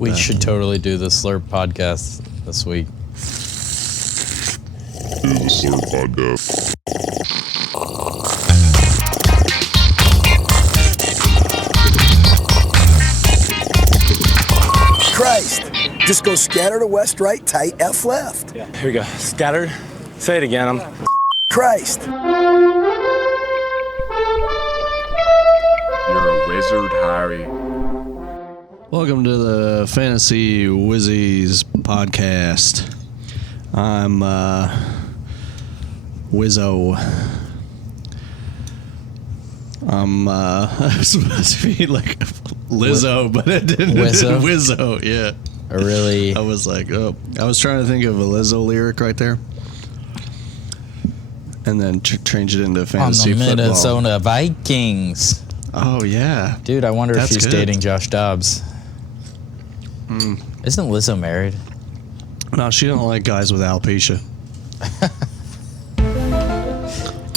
We should totally do the Slurp podcast this week. Do the Slurp podcast. Christ. Just go scatter to west, right, tight, F left. Yeah, here we go. Scattered. Say it again. Christ. You're a wizard, Harry. Welcome to the Fantasy Wizzies podcast. I'm Wizzo. I was supposed to be like Lizzo, but it didn't. Wizzo? Wizzo, yeah. Really? I was like, oh. I was trying to think of a Lizzo lyric right there. And then change it into fantasy on the football. Minnesota Vikings. Oh, yeah. Dude, I wonder That's if she's good. dating Josh Dobbs. Isn't Lizzo married? No, she don't like guys with alopecia.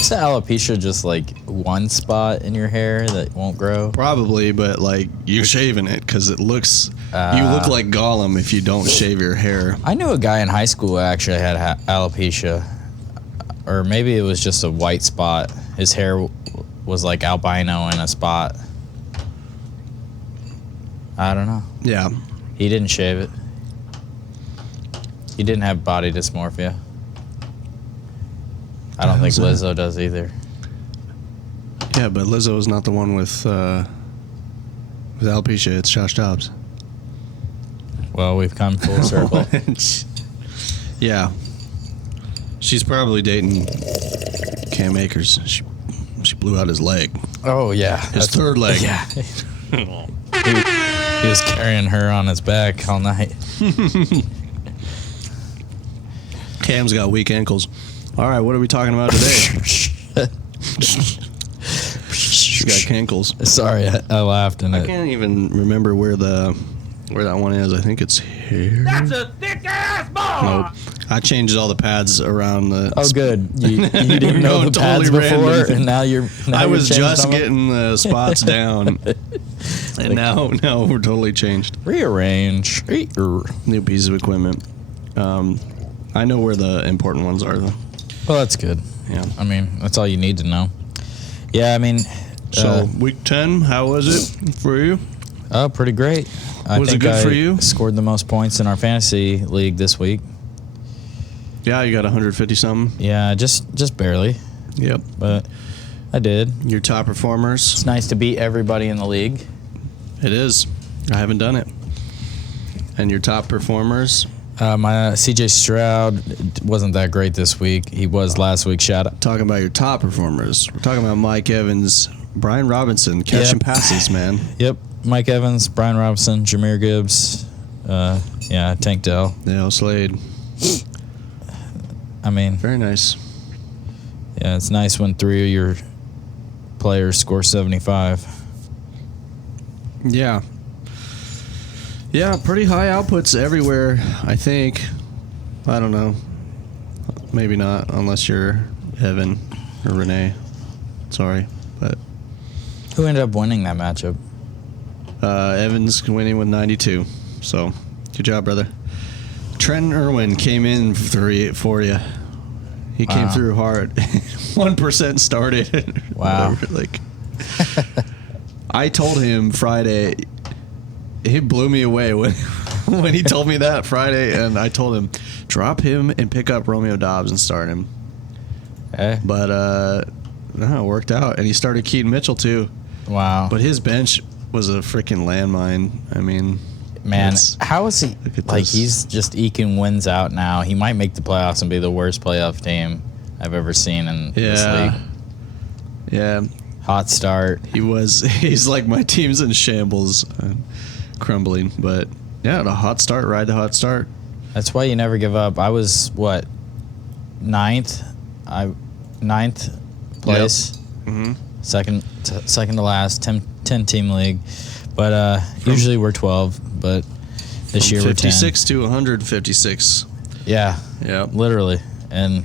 Isn't alopecia just like one spot in your hair that won't grow? Probably, but like you're shaving it because it looks. You look like Gollum if you don't shave your hair. I knew a guy in high school who actually had alopecia. Or maybe it was just a white spot. His hair was like albino in a spot. I don't know. Yeah. He didn't shave it. He didn't have body dysmorphia. I don't think Lizzo does either. Yeah, but Lizzo is not the one with alopecia. It's Josh Dobbs. Well, we've come full circle. Yeah. She's probably dating Cam Akers. She blew out his leg. Oh, yeah. His third leg. Yeah. He was carrying her on his back all night. Cam's got weak ankles. All right, what are we talking about today? She's got cankles. Sorry, I laughed and I can't even remember where that one is. I think it's here. That's a thick ass ball. Nope. I changed all the pads around the. Oh, good. You didn't know the pads Totally before, random. and now you're. Now I you're was changed just on them? getting the spots down, and now we're totally changed. Rearrange. New piece of equipment. I know where the important ones are, though. Well, that's good. Yeah. I mean, that's all you need to know. Yeah, I mean. So week 10, how was it for you? Oh, pretty great. Was it good for you? Scored the most points in our fantasy league this week. Yeah, you got 150 something. Yeah, just barely, Yep. but I did. Your top performers. It's nice to beat everybody in the league. It is. I haven't done it. And your top performers. My CJ Stroud wasn't that great this week. He was last week. Shout out. Talking about your top performers. We're talking about Mike Evans, Brian Robinson, catching passes, man. Yep, Mike Evans, Brian Robinson, Jahmyr Gibbs, Tank Dell. Dale Slade. I mean, Very nice. yeah, it's nice when 3 of your players score 75. Yeah. Yeah, pretty high outputs everywhere, I think. I don't know. Maybe not, unless you're Evan or Renee. Sorry, but Who ended up winning that matchup? Evans winning with 92. So, good job, brother. Trent Irwin came in for you. He came through hard. 1% started. Wow. Whatever, like, I told him Friday. He blew me away when he told me that Friday, and I told him drop him and pick up Romeo Dobbs and start him. Eh? But no, it worked out, and he started Keaton Mitchell too. Wow. But his bench was a freaking landmine. I mean, Man, it's- how is he? look at Like, this. he's just eking wins out now. He might make the playoffs and be the worst playoff team I've ever seen in this league. Yeah, Hot start. he's like my team's in shambles, crumbling. But yeah, the hot start, ride the hot start. That's why you never give up. I was, what, ninth place? Mm-hmm. Second to last, 10 team league. But usually we're 12, but this year we're 10. 56 to 156. Yeah, Yeah. literally. And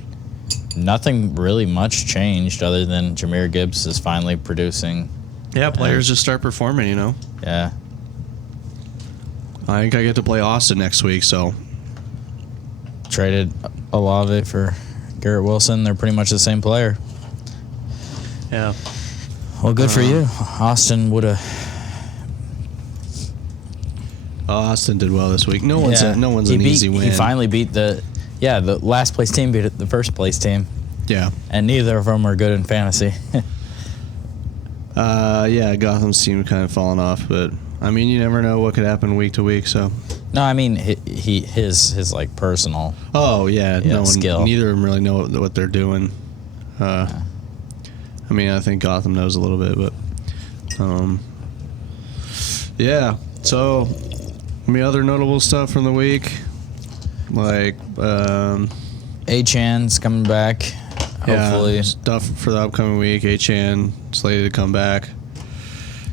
nothing really much changed other than Jahmyr Gibbs is finally producing. Yeah, players just start performing, you know. Yeah. I think I get to play Austin next week, so. Traded Olave for Garrett Wilson. They're pretty much the same player. Yeah. Well, good for you. Austin would have. Austin did well this week. No one's an easy win. He finally beat the last place team beat the first place team. Yeah. And neither of them are good in fantasy. Yeah, Gotham's team kind of fallen off, but I mean, you never know what could happen week to week. So. No, I mean his like personal. Oh yeah, no one, skill. Neither of them really know what they're doing. I mean, I think Gotham knows a little bit, but yeah. So, I mean, other notable stuff from the week, like Achan's coming back. Hopefully, yeah, stuff for the upcoming week. Achan slated to come back.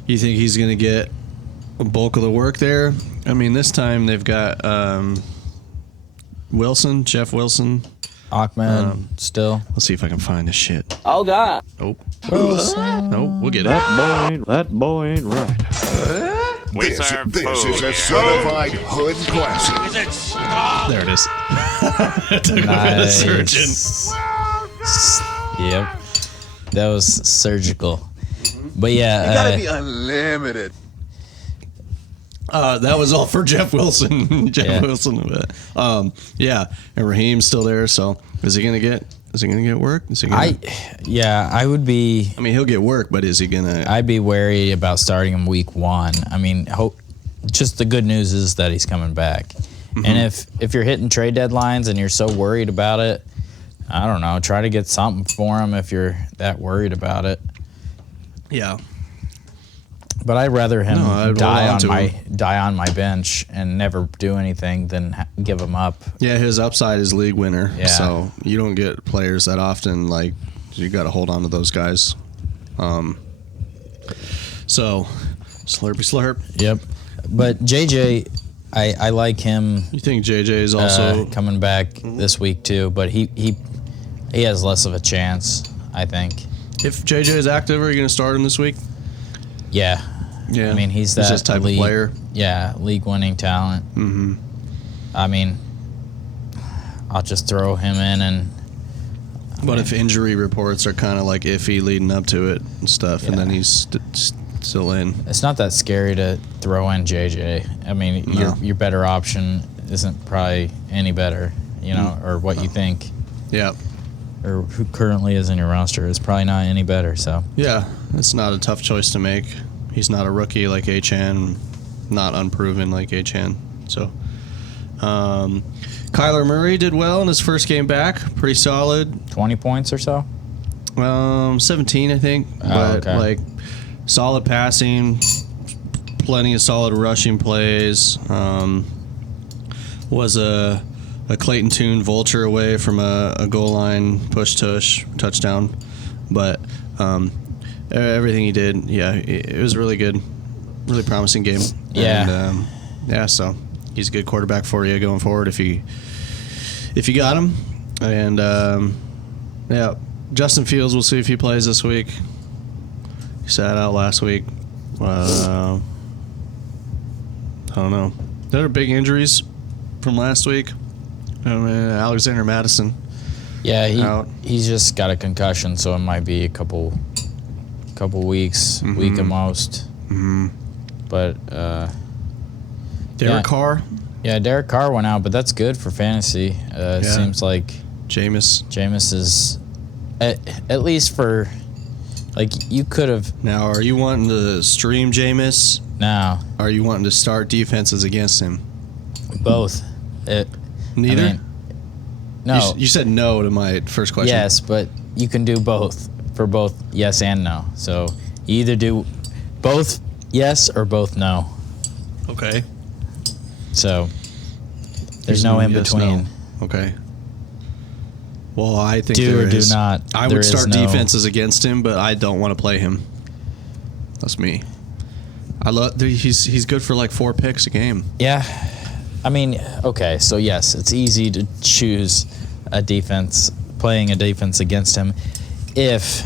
You think he's going to get a bulk of the work there? I mean, this time they've got Jeff Wilson. Ahmed still. Let's see if I can find this shit. Oh, God. Nope. Wilson. Nope, we'll get it. That boy ain't right. This is a certified hood classic. There it is. Took over the surgeon. Yep. That was surgical. But yeah. You gotta be unlimited. That was all for Jeff Wilson. Wilson. Yeah, and Raheem's still there. So is he gonna get work? I would be. I mean, he'll get work, but is he gonna? I'd be wary about starting him week 1. I mean, just the good news is that he's coming back. Mm-hmm. And if you're hitting trade deadlines and you're so worried about it, I don't know. Try to get something for him if you're that worried about it. Yeah. But I'd rather him die him. on my bench and never do anything than give him up. Yeah, his upside is league winner. Yeah. So you don't get players that often. Like, you got to hold on to those guys. So slurpy slurp. Yep. But JJ, I like him. You think JJ is also coming back this week too? But he has less of a chance, I think. If JJ is active, are you going to start him this week? Yeah. Yeah. I mean, he's that just type of player. Yeah, league-winning talent. Mm-hmm. I mean, I'll just throw him in and. But if injury reports are kind of like iffy leading up to it and stuff, and then he's still in. It's not that scary to throw in JJ. I mean, your better option isn't probably any better, or what you think. Yeah. Or who currently is in your roster is probably not any better. So. Yeah, it's not a tough choice to make. He's not a rookie like Achan, not unproven like Achan. So, Kyler Murray did well in his first game back. Pretty solid. 20 points or so? 17, I think. But, okay. Solid passing, plenty of solid rushing plays. Was a Clayton Tune vulture away from a goal line push-tush touchdown. But everything he did, it was a really good, really promising game. Yeah. And, so he's a good quarterback for you going forward if you got him. And, Justin Fields, we'll see if he plays this week. He sat out last week. I don't know. There are big injuries from last week. I mean, Alexander Madison. Yeah, he's just got a concussion, so it might be a couple weeks, week at most. Mm-hmm. But Derek Carr. Yeah, Derek Carr went out, but that's good for fantasy. It seems like Jameis is at least for you could have. Now, are you wanting to stream Jameis? No. Are you wanting to start defenses against him? Both. Neither? No. You said no to my first question. Yes, but you can do both for both yes and no. So you either do both yes or both no. Okay. So there's no in between. No. Okay. Well, I think do there or is. do not. I would start defenses against him, but I don't want to play him. That's me. He's good for like 4 picks a game. Yeah. I mean, okay, so yes, it's easy to choose playing a defense against him if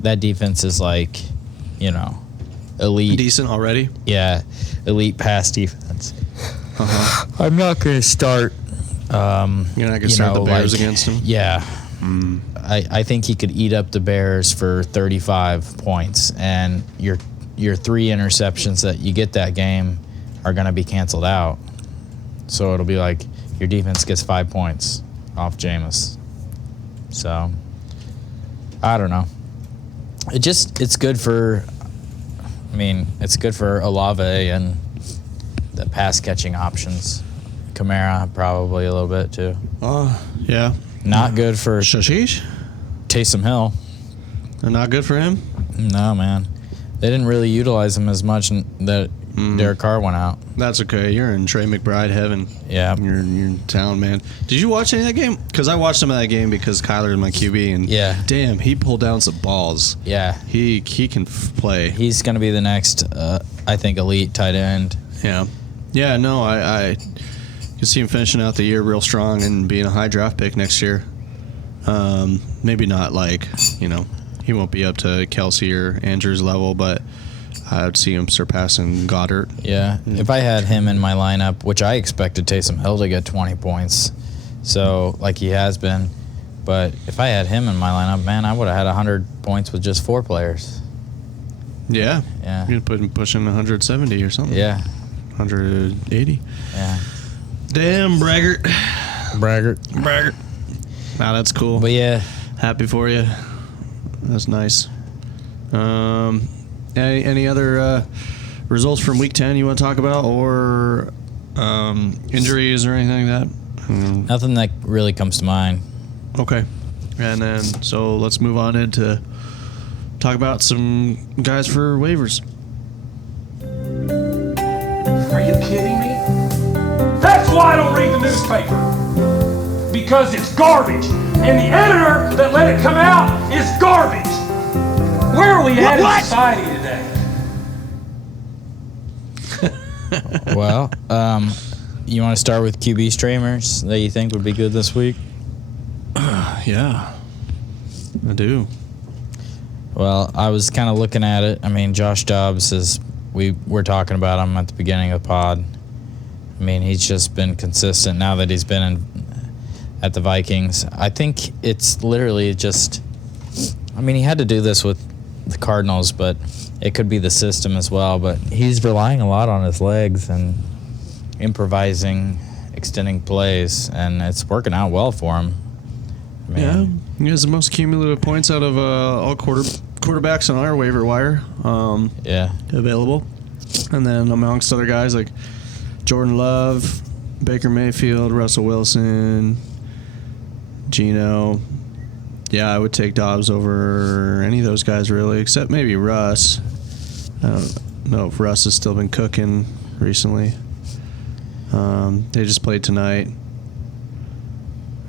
that defense is like, elite. Decent already? Yeah, elite pass defense. Uh-huh. I'm not going to start. You're not going to start the Bears against him? Yeah. I think he could eat up the Bears for 35 points, and your 3 interceptions that you get that game are going to be canceled out. So it'll be like your defense gets 5 points off Jameis. So I don't know. It's good for. I mean, it's good for Olave and the pass catching options. Kamara probably a little bit too. Yeah. Not good for Shashish? Taysom Hill. Not good for him? No, man. They didn't really utilize him as much that Derek Carr went out. That's okay. You're in Trey McBride heaven. Yeah. You're in town, man. Did you watch any of that game? Because I watched some of that game because Kyler is my QB, and damn, he pulled down some balls. Yeah. He can play. He's going to be the next, I think, elite tight end. Yeah. Yeah, no, I can see him finishing out the year real strong and being a high draft pick next year. Maybe not like, he won't be up to Kelsey or Andrews level, but I would see him surpassing Goddard. Yeah. If I had him in my lineup, which I expected Taysom Hill to get 20 points, so like he has been, but if I had him in my lineup, man, I would have had 100 points with just 4 players. Yeah. Yeah. You'd put him pushing 170 or something. Yeah. 180. Yeah. Damn, Braggart. Braggart. Nah, that's cool. But yeah. Happy for you. That's nice. Any other results from Week 10 you want to talk about, or injuries or anything like that? Nothing that really comes to mind. Okay. And then, so let's move on into talk about some guys for waivers. Are you kidding me? That's why I don't read the newspaper. Because it's garbage. And the editor that let it come out is garbage. Where are we at in society today? Well, you want to start with QB streamers that you think would be good this week? Yeah, I do. Well, I was kind of looking at it. I mean, Josh Dobbs we're talking about him at the beginning of the pod. I mean, he's just been consistent now that he's been at the Vikings. I think it's literally just, I mean, he had to do this with the Cardinals, but it could be the system as well. But he's relying a lot on his legs and improvising, extending plays, and it's working out well for him. I mean, Yeah, he has the most cumulative points out of all quarterbacks on our waiver wire. Available. And then amongst other guys like Jordan Love, Baker Mayfield, Russell Wilson, Geno. Yeah, I would take Dobbs over any of those guys really, except maybe Russ. I don't know if Russ has still been cooking recently. They just played tonight.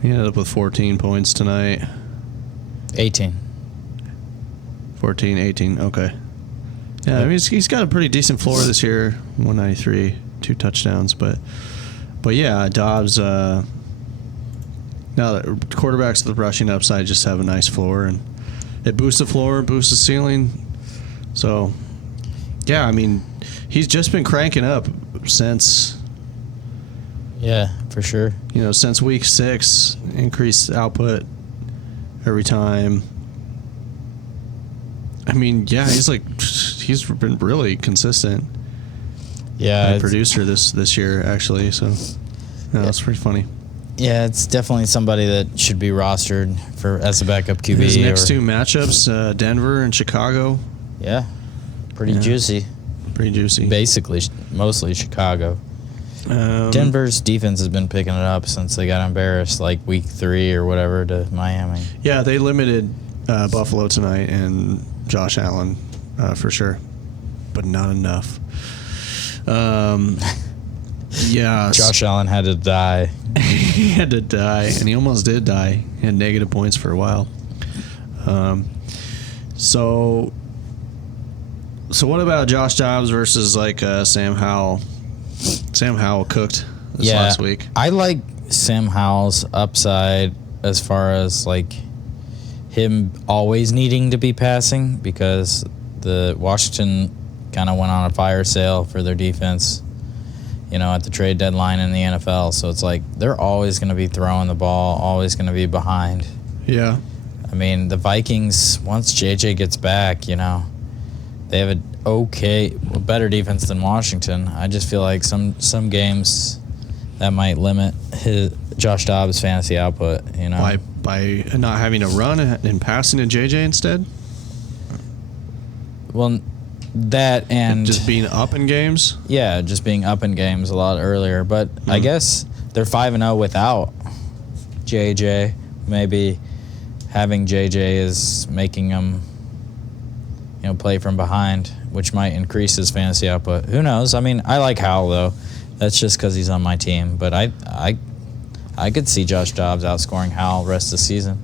He ended up with 14 points tonight. 18. 14, 18, okay. Yeah, I mean, he's got a pretty decent floor this year, 193, 2 touchdowns. But yeah, Dobbs, now that quarterbacks with the rushing upside just have a nice floor, and it boosts the floor, boosts the ceiling. So, yeah, I mean, he's just been cranking up since... Yeah, for sure. Since week 6, increased output every time. I mean, yeah, he's been really consistent. Yeah, Producer this year actually. So, that's pretty funny. Yeah, it's definitely somebody that should be rostered as a backup QB. His next 2 matchups, Denver and Chicago. Yeah, pretty juicy. Pretty juicy. Basically, mostly Chicago. Denver's defense has been picking it up since they got embarrassed like week 3 or whatever to Miami. Yeah, they limited Buffalo tonight and Josh Allen for sure, but not enough. Yeah, Josh Allen had to die. He had to die, and he almost did die. He had negative points for a while. So what about Josh Dobbs versus like Sam Howell? Sam Howell cooked this last week. I like Sam Howell's upside as far as like him always needing to be passing, because the Washington kind of went on a fire sale for their defense, at the trade deadline in the NFL. So it's like they're always going to be throwing the ball, always going to be behind. Yeah. I mean, the Vikings, once JJ gets back, they have a better defense than Washington. I just feel like some games that might limit Josh Dobbs' fantasy output, By not having a run and passing to JJ instead? Well, that and just being up in games? Yeah, just being up in games a lot earlier. But I guess they're 5-0 without JJ. Maybe having JJ is making them, play from behind, which might increase his fantasy output. Who knows? I mean, I like Howell, though. That's just because he's on my team. But I could see Josh Dobbs outscoring Howell the rest of the season.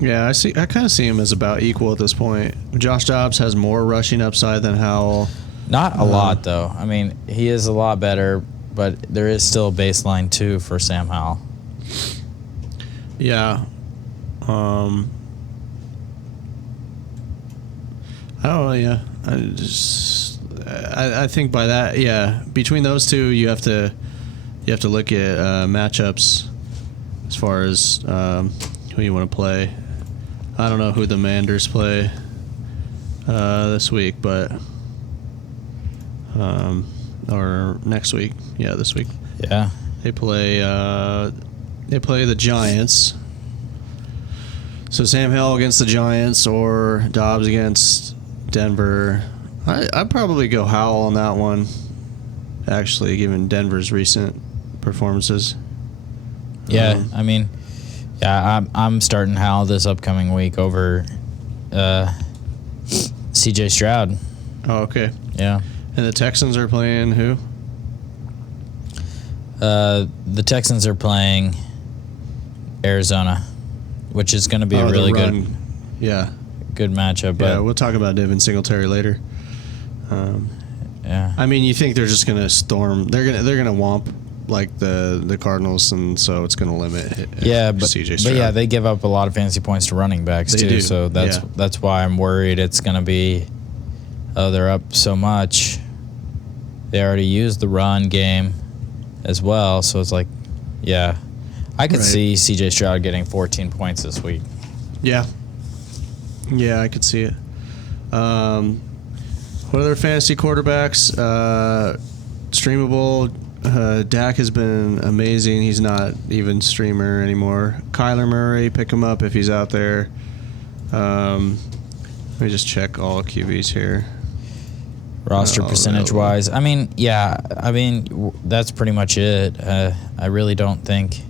Yeah, I kind of see him as about equal at this point. Josh Dobbs has more rushing upside than Howell. Not a lot, though. I mean, he is a lot better, but there is still a baseline, too, for Sam Howell. Yeah. I don't know, yeah. I think by that, yeah, between those two, you have to look at matchups as far as who you want to play. I don't know who the Manders play this week, but or next week. Yeah, this week. Yeah. They play the Giants. So Sam Howell against the Giants or Dobbs against Denver. I'd probably go Howell on that one, actually, given Denver's recent performances. Yeah, I mean, I'm starting Howell this upcoming week over C.J. Stroud. Oh, okay. Yeah. And the Texans are playing who? The Texans are playing Arizona, which is going to be a really good matchup. But yeah, we'll talk about Devin Singletary later. Yeah. I mean, you think they're just going to storm? They're going to whomp like the Cardinals, and so it's going to limit. CJ Stroud. But yeah, they give up a lot of fantasy points to running backs too. So that's why I'm worried it's going to be. Oh, they're up so much. They already used the run game as well, so it's like, yeah, I could see C.J. Stroud getting 14 points this week. Yeah, I could see it. What other fantasy quarterbacks? Streamable. Dak has been amazing. He's not even streamer anymore. Kyler Murray, pick him up if he's out there. Let me just check all QBs here. Roster percentage-wise. I mean, that's pretty much it. I really don't think,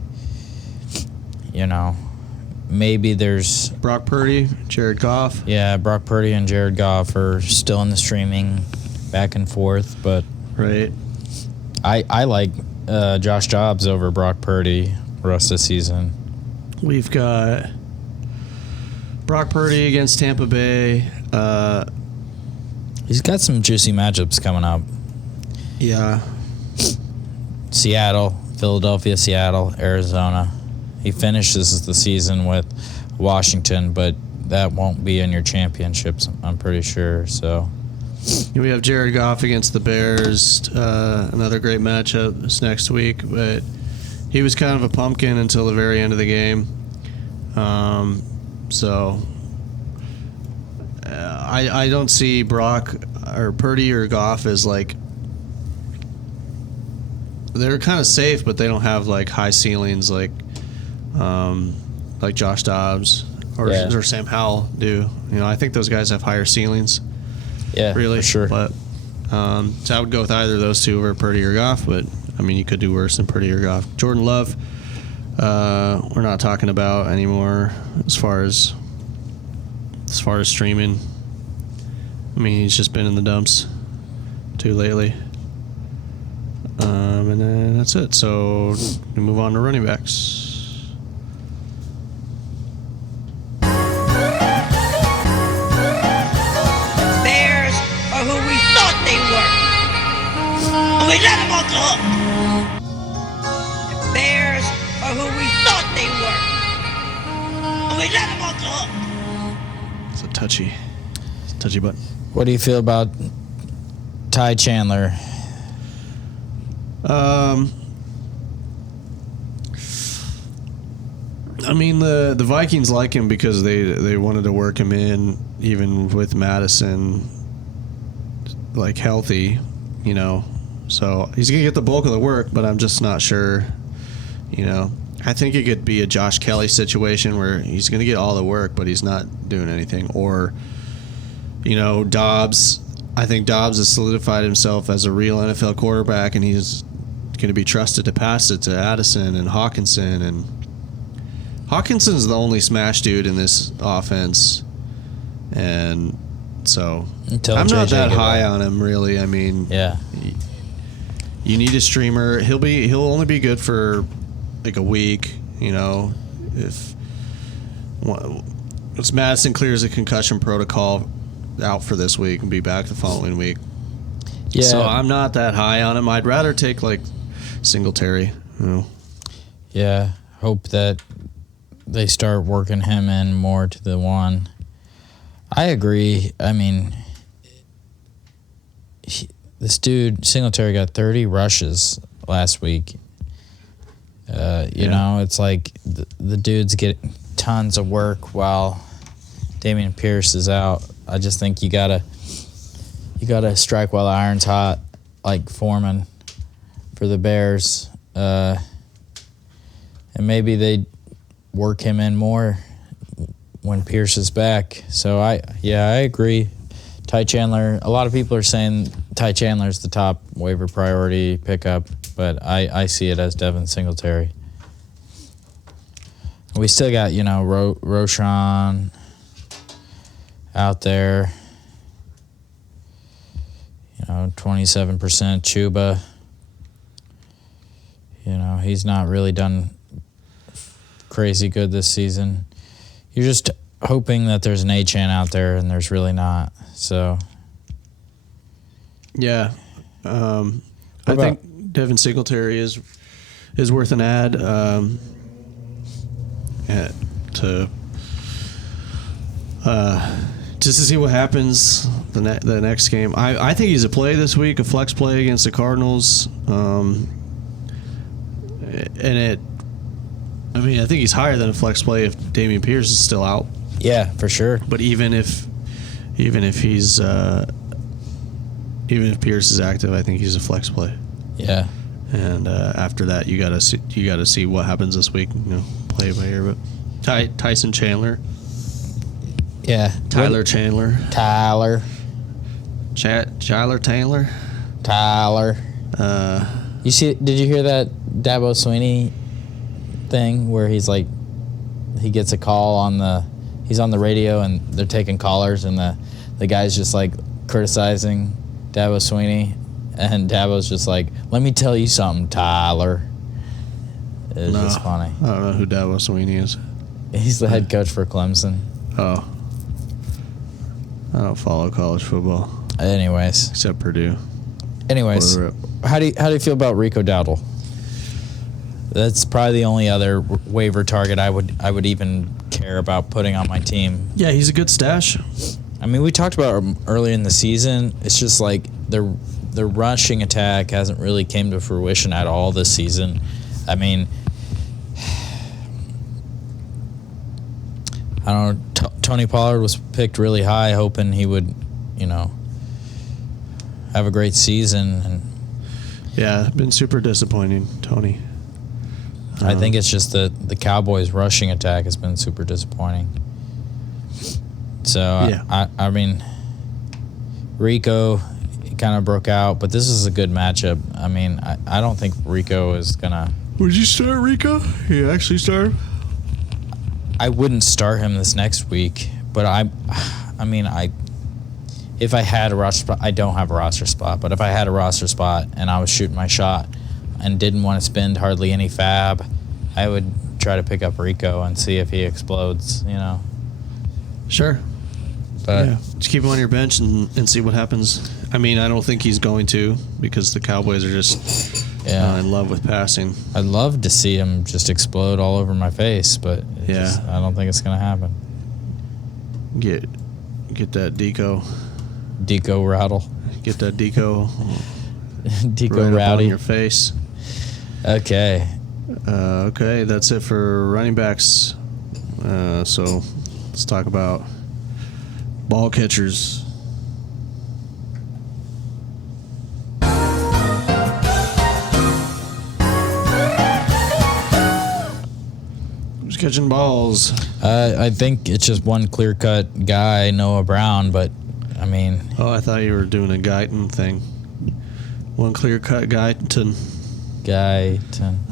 maybe there's... Brock Purdy, Jared Goff. Yeah, Brock Purdy and Jared Goff are still in the streaming back and forth, but... Right. I like Josh Dobbs over Brock Purdy the rest of the season. We've got Brock Purdy against Tampa Bay. He's got some juicy matchups coming up. Yeah. Seattle, Philadelphia, Seattle, Arizona. He finishes the season with Washington, but that won't be in your championships, I'm pretty sure. So we have Jared Goff against the Bears. Another great matchup this next week, but he was kind of a pumpkin until the very end of the game. I don't see Brock or Purdy or Goff as like, they're kind of safe, but they don't have like high ceilings like Josh Dobbs or Sam Howell do. I think those guys have higher ceilings. Yeah, really, for sure. But so I would go with either of those two over Purdy or Goff. But I mean, you could do worse than Purdy or Goff. Jordan Love, we're not talking about anymore as far as streaming. I mean, he's just been in the dumps too lately. And then that's it. So we move on to running backs. Bears are who we thought they were. And we let them off the hook. The Bears are who we thought they were. And we let them off the hook. It's a touchy button. what do you feel about Ty Chandler. I mean, the Vikings like him because they wanted to work him in, even with Madison, like, healthy, you know. So he's going to get the bulk of the work, but I'm just not sure, you know. I think it could be a Josh Kelly situation where he's going to get all the work, but he's not doing anything. Or, you know, Dobbs. I think Dobbs has solidified himself as a real NFL quarterback, and he's going to be trusted to pass it to Addison and Hawkinson. And Hawkinson's the only smash dude in this offense. And so I'm not that high on him, really. I mean, yeah. You need a streamer. He'll only be good for like a week, you know. If once Madison clears the concussion protocol, out for this week and be back the following week. Yeah. So I'm not that high on him. I'd rather take like Singletary. You know. Yeah. Hope that they start working him in more to the one. I agree. I mean, this dude, Singletary, got 30 rushes last week. You know, it's like the dudes get tons of work while Dameon Pierce is out. I just think you gotta strike while the iron's hot, like Foreman for the Bears. And maybe they work him in more when Pierce is back. So I agree. Ty Chandler, a lot of people are saying Ty Chandler's the top waiver priority pickup, but I see it as Devin Singletary. We still got, you know, Roshan out there. You know, 27% Chuba. You know, he's not really done crazy good this season. You're just hoping that there's an A-Chan out there, and there's really not. So, yeah, I think Devin Singletary is worth an ad just to see what happens the next game. I think he's a play this week, a flex play against the Cardinals, I think he's higher than a flex play if Dameon Pierce is still out. Yeah, for sure. But even if Pierce is active, I think he's a flex play. Yeah. And after that, you gotta see what happens this week. You know, play by ear. But Tyson Chandler. Yeah. Tyler Chandler. Tyler. Tyler Taylor. Tyler. Did you hear that Dabo Sweeney thing where he's like, he gets a call he's on the radio and they're taking callers and the guy's just like criticizing Dabo Sweeney and Dabo's just like, let me tell you something, Tyler. It's just funny. I don't know who Dabo Sweeney is. He's the head coach for Clemson. Oh. I don't follow college football. Anyways. Except Purdue. Anyways, how do you feel about Rico Dowdle? That's probably the only other waiver target I would even care about putting on my team. Yeah, he's a good stash. I mean, we talked about him early in the season. It's just like the rushing attack hasn't really came to fruition at all this season. I mean, I don't know. Tony Pollard was picked really high, hoping he would, you know, have a great season. And yeah, been super disappointing, Tony. I think it's just the Cowboys' rushing attack has been super disappointing. So, yeah. I mean, Rico kind of broke out, but this is a good matchup. I mean, I don't think Rico is going to... Would you start Rico? You actually start him? I wouldn't start him this next week, but if I had a roster spot, I don't have a roster spot, but if I had a roster spot and I was shooting my shot and didn't want to spend hardly any fab, I would try to pick up Rico and see if he explodes, you know. Sure. But yeah. Just keep him on your bench and see what happens. I mean, I don't think he's going to because the Cowboys are just in love with passing. I'd love to see him just explode all over my face, but I don't think it's going to happen. Get that Deco rattle. Get that Deco Deco right up Rowdy. on your face. Okay. Okay, that's it for running backs. So let's talk about ball catchers. Who's catching balls? I think it's just one clear-cut guy, Noah Brown, but, I mean... Oh, I thought you were doing a Guyton thing. One clear-cut Guyton.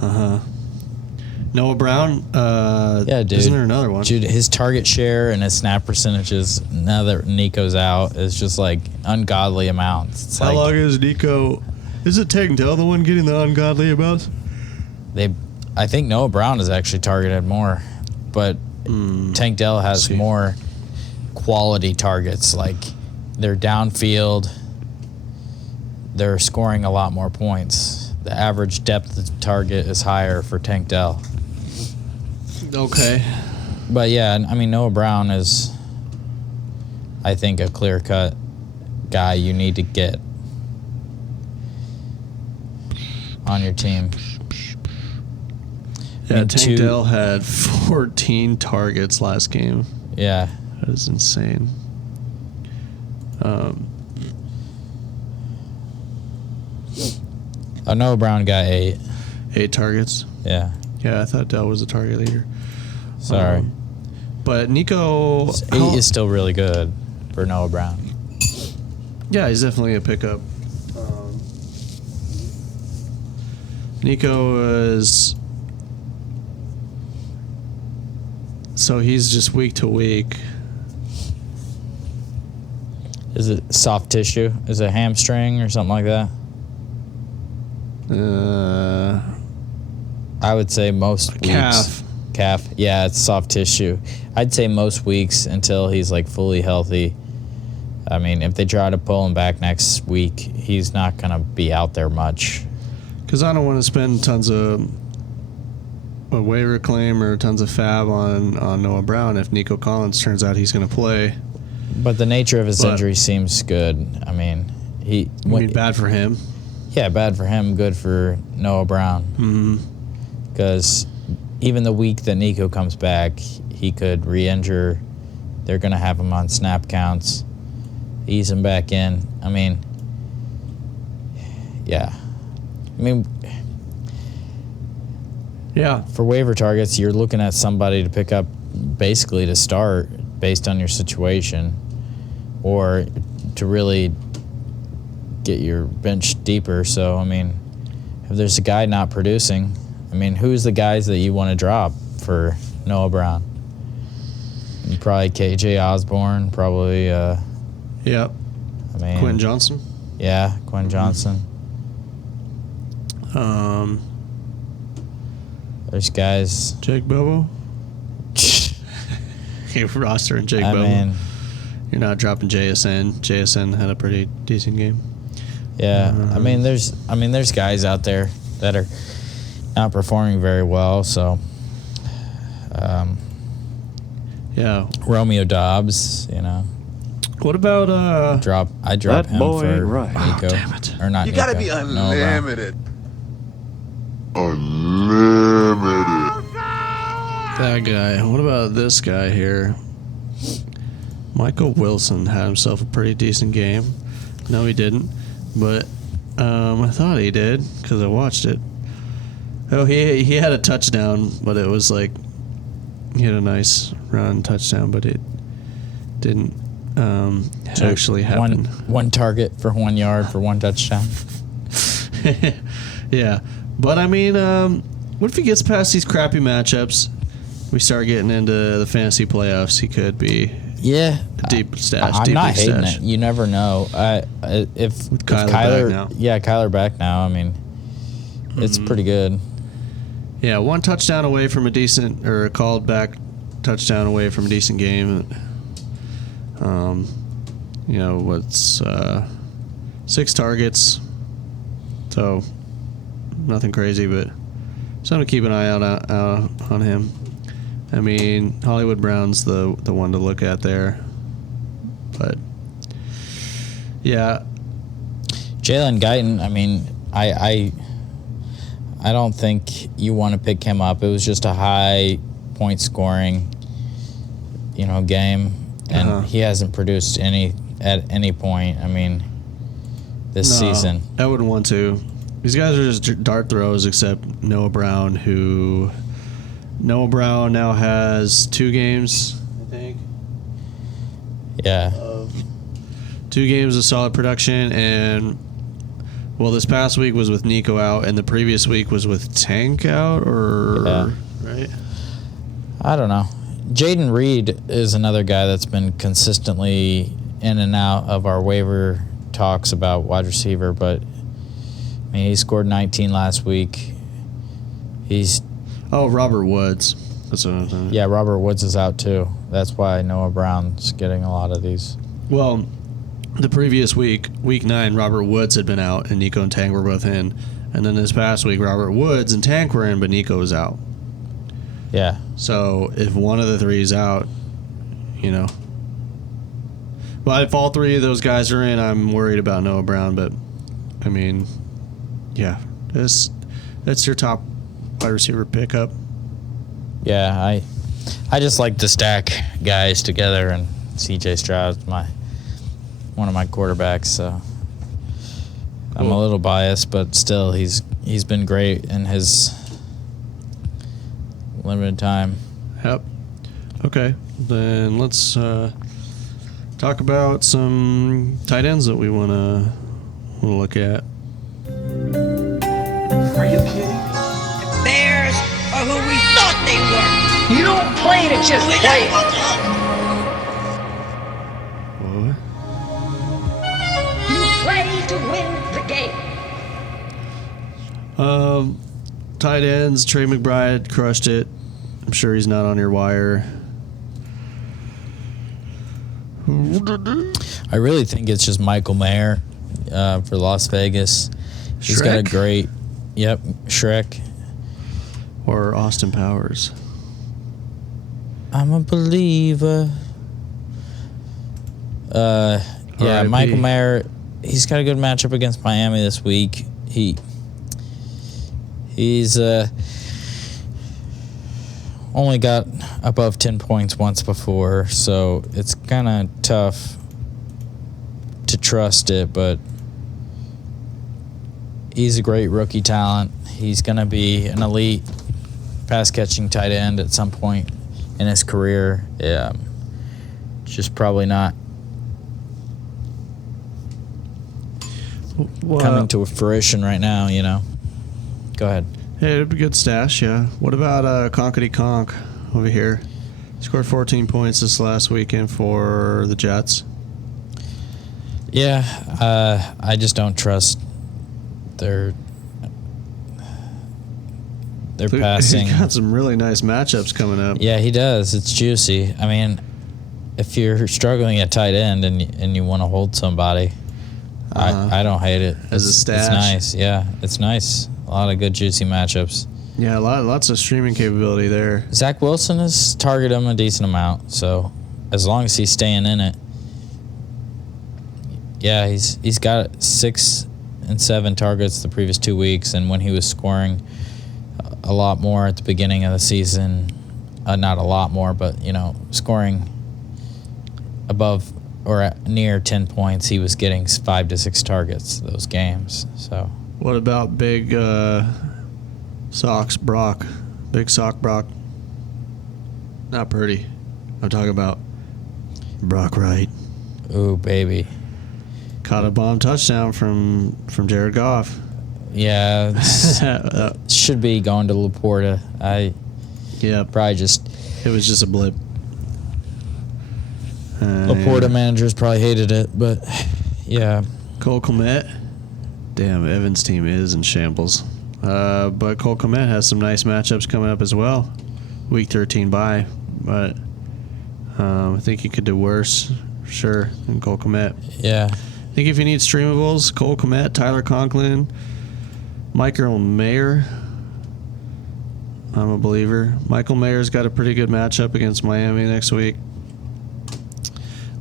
Uh-huh. Noah Brown? Yeah, dude. Isn't there another one? Dude, his target share and his snap percentages, now that Nico's out, is just, like, ungodly amounts. It's How like long is Nico... Is it Tank Dell the one getting the ungodly amounts? I think Noah Brown is actually targeted more, but Tank Dell has more quality targets. Like, they're downfield. They're scoring a lot more points. The average depth of target is higher for Tank Dell. Okay. But yeah, I mean, Noah Brown is, I think, a clear-cut guy you need to get on your team. Yeah, Tank Dell had 14 targets last game. Yeah. That is insane. Noah Brown got 8. 8 targets? Yeah. Yeah, I thought Dell was the target leader. Sorry. But Nico... 8 is still really good for Noah Brown. Yeah, he's definitely a pickup. Nico is... So he's just week to week. Is it soft tissue? Is it hamstring or something like that? I would say most weeks. Calf. Yeah, it's soft tissue. I'd say most weeks until he's like fully healthy. I mean, if they try to pull him back next week, he's not going to be out there much. Because I don't want to spend tons of a waiver claim or tons of fab on Noah Brown if Nico Collins turns out he's going to play. But the nature of his injury seems good. I mean, bad for him. Yeah, bad for him, good for Noah Brown. Because even the week that Nico comes back, he could re-injure. They're going to have him on snap counts, ease him back in. I mean, yeah. I mean, yeah. For waiver targets, you're looking at somebody to pick up basically to start based on your situation or to really get your bench deeper. So, I mean, if there's a guy not producing, I mean, who's the guys that you want to drop for Noah Brown? Probably KJ Osborne, probably. Yep. I mean, Quentin Johnson. Yeah, Quentin Johnson. There's guys. Jake Bobo. Roster and Jake Bobo. mean, you're not dropping JSN. JSN had a pretty decent game. Yeah, I mean, there's guys out there that are not performing very well. So, yeah, Romeo Dobbs, you know. What about I drop that him boy for ain't right. Nico. Oh, damn it. Or not You Nico. gotta be Noah Brown. unlimited. that guy? What about this guy here? Michael Wilson had himself a pretty decent game. No, he didn't, but I thought he did because I watched it. Oh, he had a touchdown, but it was like he had a nice run touchdown, but it didn't actually happen. One target for 1 yard for one touchdown. Yeah, but I mean, what if he gets past these crappy matchups? We start getting into the fantasy playoffs. He could be Yeah, a deep stash. I'm deep not league hating stash. it. You never know. If Kyler back now. Yeah, Kyler back now. I mean, it's pretty good. Yeah, one touchdown away from a decent, or a called back touchdown away from a decent game. You know, what's 6 targets. So, nothing crazy, but something to keep an eye out on him. I mean, Hollywood Brown's the one to look at there. But, yeah, Jalen Guyton, I mean, I don't think you want to pick him up. It was just a high point scoring, game, and he hasn't produced at any point. I mean, this season. I wouldn't want to. These guys are just dart throws, except Noah Brown, who now has 2 games, I think. Yeah. 2 games of solid production, and this past week was with Nico out, and the previous week was with Tank out, right? I don't know. Jaden Reed is another guy that's been consistently in and out of our waiver talks about wide receiver, but I mean, he scored 19 last week. Robert Woods. That's what I'm saying. Yeah, Robert Woods is out too. That's why Noah Brown's getting a lot of these. Well, the previous week, week 9, Robert Woods had been out, and Nico and Tank were both in. And then this past week, Robert Woods and Tank were in, but Nico was out. Yeah. So if one of the 3 is out, But if all 3 of those guys are in, I'm worried about Noah Brown. But, I mean, yeah, that's your top wide receiver pickup. Yeah, I just like to stack guys together, and C.J. Stroud's one of my quarterbacks, so I'm a little biased, but still, he's been great in his limited time. Yep. Okay, then let's talk about some tight ends that we want to look at. Are you kidding? The Bears are who we thought they were. You don't play to just We play let it. them on the hook. You play to win the game. Tight ends, Trey McBride crushed it. I'm sure he's not on your wire. I really think it's just Michael Mayer for Las Vegas. He's got a great, Shrek. Or Austin Powers. I'm a believer. R.I.P. Michael Mayer, he's got a good matchup against Miami this week. He's only got above 10 points once before, so it's kind of tough to trust it, but he's a great rookie talent. He's going to be an elite pass-catching tight end at some point in his career. Just probably not coming to fruition right now, Go ahead. Hey, it'd be a good stash, yeah. What about Conkety Conk over here? Scored 14 points this last weekend for the Jets. Yeah, I just don't trust their passing. He's got some really nice matchups coming up. Yeah, he does. It's juicy. I mean, if you're struggling at tight end and you want to hold somebody, I don't hate it. As a stash? It's nice. Yeah, it's nice. A lot of good juicy matchups. Yeah, lots of streaming capability there. Zach Wilson has targeted him a decent amount, so as long as he's staying in it, yeah, he's got 6 and 7 targets the previous 2 weeks, and when he was scoring a lot more at the beginning of the season, not a lot more, but scoring above or near 10 points, he was getting 5 to 6 targets those games. So. What about Big Socks Brock? Big Sock Brock? Not Purdy. I'm talking about Brock Wright. Ooh, baby. Caught a bomb touchdown from Jared Goff. Yeah, should be going to Laporta. Probably just. It was just a blip. Laporta managers probably hated it, but yeah. Cole Kmet. Damn, Evan's team is in shambles. But Cole Kmet has some nice matchups coming up as well. Week 13 bye, but I think he could do worse, for sure, than Cole Kmet. Yeah. I think if you need streamables, Cole Kmet, Tyler Conklin, Michael Mayer. I'm a believer. Michael Mayer's got a pretty good matchup against Miami next week.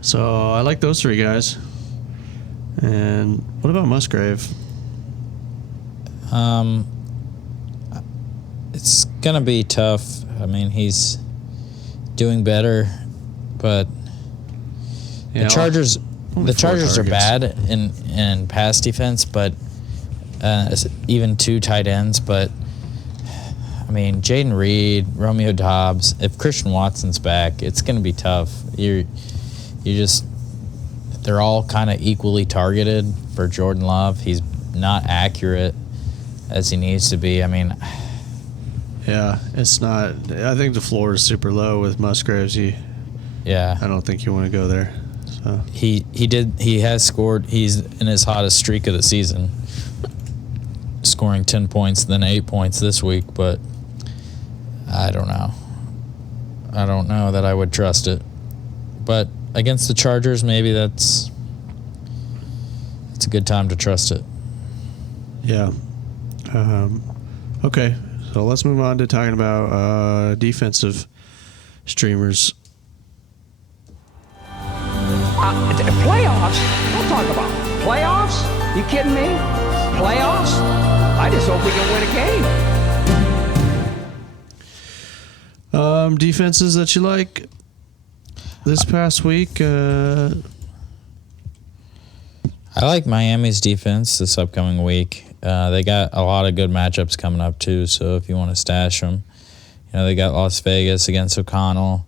So I like those 3 guys. And what about Musgrave? It's gonna be tough. I mean, he's doing better, but the Chargers are bad in pass defense, but even 2 tight ends. But I mean, Jaden Reed, Romeo Doubs. If Christian Watson's back, it's gonna be tough. They're all kind of equally targeted for Jordan Love. He's not accurate as he needs to be. I mean, yeah, it's not. I think the floor is super low with Musgraves. I don't think you want to go there. So. He has scored. He's in his hottest streak of the season, scoring 10 points, then 8 points this week. But I don't know. I don't know that I would trust it. But against the Chargers, maybe it's a good time to trust it. Yeah. Okay, so let's move on to talking about defensive streamers. Playoffs? Don't talk about playoffs. You kidding me? Playoffs? I just hope we can win a game. Defenses that you like this past week? I like Miami's defense this upcoming week. They got a lot of good matchups coming up too, so if you want to stash them, they got Las Vegas against O'Connell.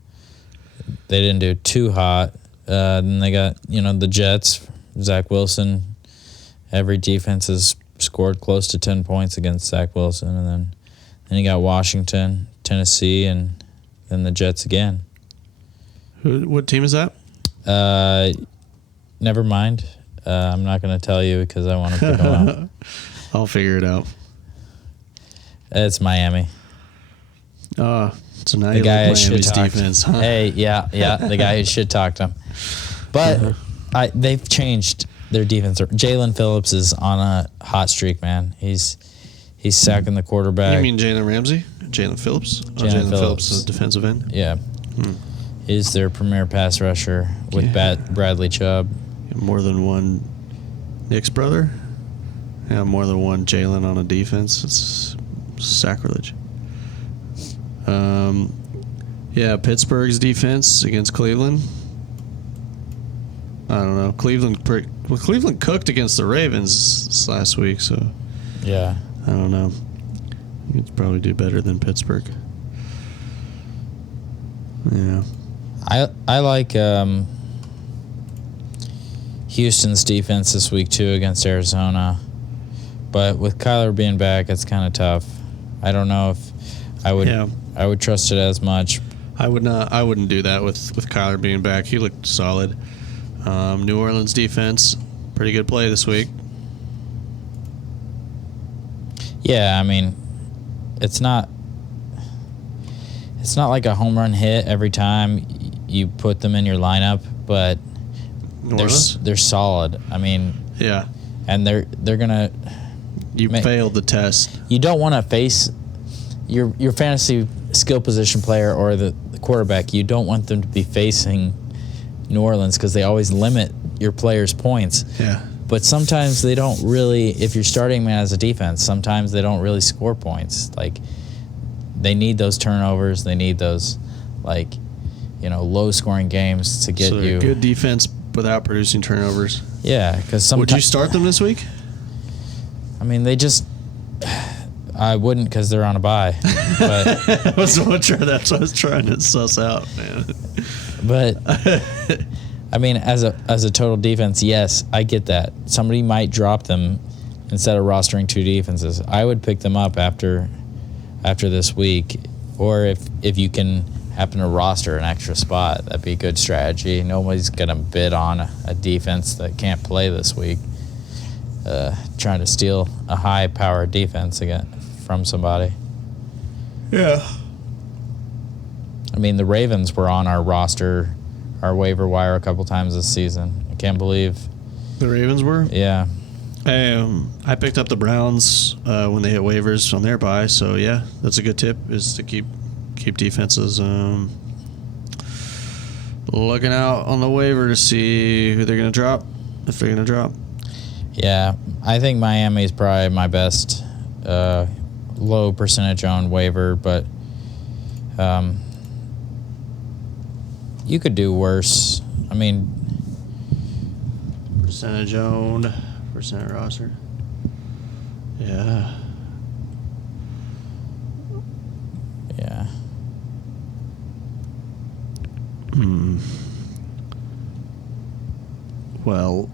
They didn't do too hot. Then they got the Jets, Zach Wilson. Every defense has scored close to 10 points against Zach Wilson, and then you got Washington, Tennessee, and then the Jets again. What team is that? Never mind. I'm not going to tell you because I want to pick them up. I'll figure it out. It's Miami. So now the you guy like Miami's defense, huh? Hey, yeah, the guy who shit talked him. But they've changed their defense. Jalen Phillips is on a hot streak, man. He's sacking the quarterback. You mean Jalen Ramsey? Jalen Phillips? Jalen Phillips is defensive end? Yeah. He's their premier pass rusher with Bradley Chubb. More than one Nick's brother? Yeah, more than one Jalen on a defense. It's sacrilege. Pittsburgh's defense against Cleveland. I don't know. Cleveland cooked against the Ravens this last week, so yeah. I don't know. You could probably do better than Pittsburgh. Yeah. I like Houston's defense this week too against Arizona, but with Kyler being back, it's kind of tough. I don't know if I would. Yeah. I would trust it as much. I would not. I wouldn't do that with Kyler being back. He looked solid. New Orleans defense, pretty good play this week. Yeah, I mean, it's not like a home run hit every time you put them in your lineup, but they're solid. I mean, yeah, and they're gonna. You failed the test. You don't want to face your fantasy skill position player or the quarterback. You don't want them to be facing New Orleans because they always limit your players' points. Yeah. But sometimes they don't really, if you're starting man as a defense, sometimes they don't really score points. Like, they need those turnovers. They need those, low-scoring games to get you. Good defense without producing turnovers. Yeah, because sometimes. Would you start them this week? I mean, I wouldn't because they're on a bye. But that's what I was trying to suss out, man. But I mean, as a total defense, yes, I get that. Somebody might drop them instead of rostering two defenses. I would pick them up after this week, or if you can happen to roster an extra spot, that'd be a good strategy. Nobody's gonna bid on a defense that can't play this week. Trying to steal a high-powered defense again from somebody. Yeah. I mean, the Ravens were on our roster, our waiver wire a couple times this season. I can't believe. The Ravens were? Yeah. I picked up the Browns when they hit waivers on their bye, so yeah, that's a good tip, is to keep defenses looking out on the waiver to see who they're going to drop, if they're going to drop. Yeah, I think Miami is probably my best low percentage on waiver, but you could do worse. I mean, percentage owned, percent roster. Yeah. Yeah. Well,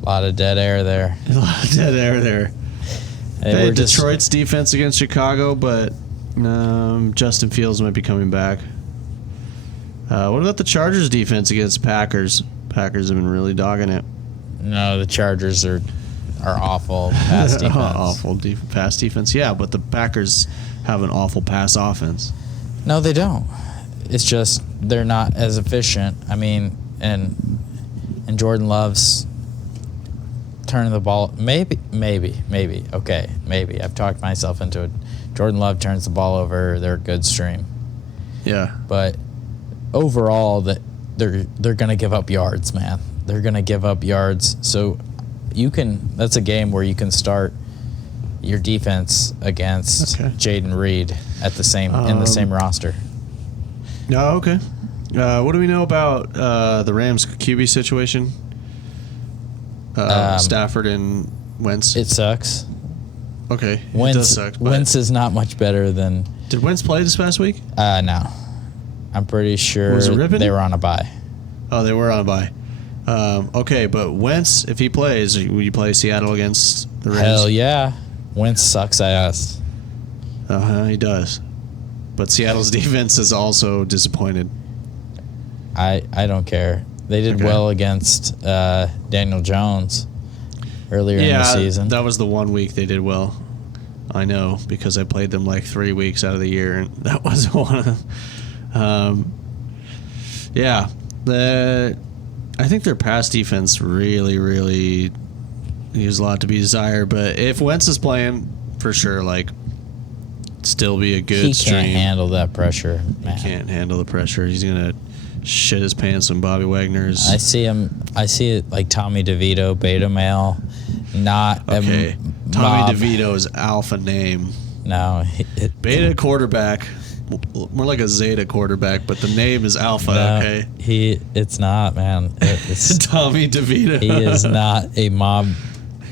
a lot of dead air there. A lot of dead air there. Hey, Detroit's defense against Chicago, but Justin Fields might be coming back. What about the Chargers' defense against Packers? Packers have been really dogging it. No, the Chargers are awful pass defense. Awful pass defense, yeah, but the Packers have an awful pass offense. No, they don't. It's just they're not as efficient. I mean, and Jordan Love's turning the ball. Maybe. Okay, maybe. I've talked myself into it. Jordan Love turns the ball over. They're a good stream. Yeah. But overall, they're going to give up yards, man. They're going to give up yards. So that's a game where you can start your defense against Jaden Reed at the same in the same roster. Oh, okay. What do we know about the Rams QB situation? Stafford and Wentz. It sucks. Okay. Wentz, it does suck. Wentz is not much better than. Did Wentz play this past week? No. I'm pretty sure they were on a bye. Oh, they were on a bye. Okay, but Wentz, if he plays, will you play Seattle against the Rams? Hell yeah. Wentz sucks ass. He does. But Seattle's defense is also disappointed. I don't care. They did well against Daniel Jones earlier in the season. That was the 1 week they did well. I know, because I played them like 3 weeks out of the year, and that was one of them. I think their pass defense really, really leaves a lot to be desired. But if Wentz is playing, for sure, still be a good stream. He can't handle that pressure, man. He can't handle the pressure. He's going to shit his pants when Bobby Wagner's. I see it like Tommy DeVito, beta male. Not okay. Tommy DeVito's alpha name. No. Beta quarterback. More like a Zeta quarterback, but the name is Alpha, okay? It's not, man. It's Tommy DeVito. He is not a mobster.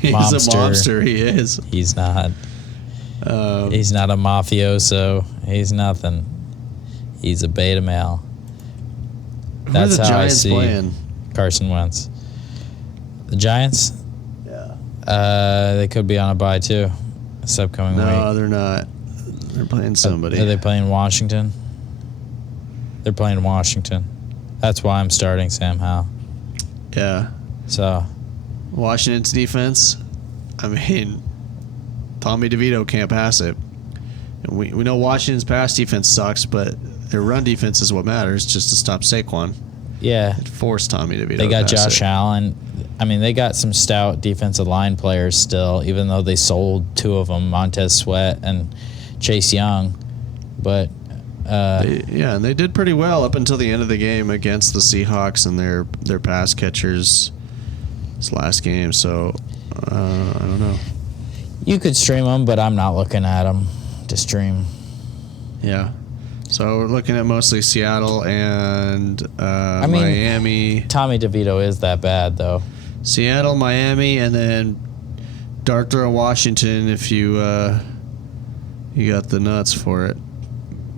He's a mobster, he is. He's not. He's not a mafioso. He's nothing. He's a beta male. That's the how Giants I see playing? Carson Wentz. The Giants? Yeah. They could be on a bye, too, this upcoming week. No, they're not. They're playing somebody. Are they playing Washington? They're playing Washington. That's why I'm starting Sam Howell. Yeah. So. Washington's defense, I mean, Tommy DeVito can't pass it. And we know Washington's pass defense sucks, but their run defense is what matters, just to stop Saquon. Yeah. It forced Tommy DeVito They got to pass Josh it. Allen. I mean, they got some stout defensive line players still, even though they sold two of them, Montez Sweat and Chase Young. But and they did pretty well up until the end of the game against the Seahawks and their pass catchers this last game. So I don't know. You could stream them, but I'm not looking at them to stream. Yeah. So we're looking at mostly Seattle and Miami. Tommy DeVito is that bad, though. Seattle, Miami, and then dart throw Washington if you got the nuts for it.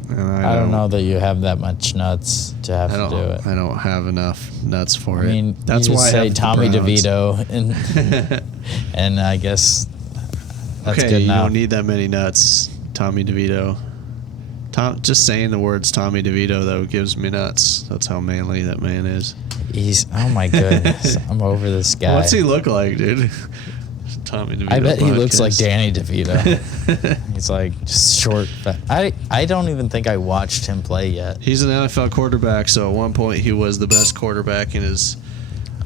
And I don't know that you have that much nuts to have to do it. I don't have enough nuts for it. I mean, that's why I say Tommy DeVito, and I guess that's okay, good you enough. Don't need that many nuts, Tommy DeVito. Just saying the words Tommy DeVito, though, gives me nuts. That's how manly that man is. Oh my goodness. I'm over this guy. What's he look like, dude? Tommy DeVito. I bet he looks like Danny DeVito. He's like just short. I don't even think I watched him play yet. He's an NFL quarterback, so at one point he was the best quarterback in his...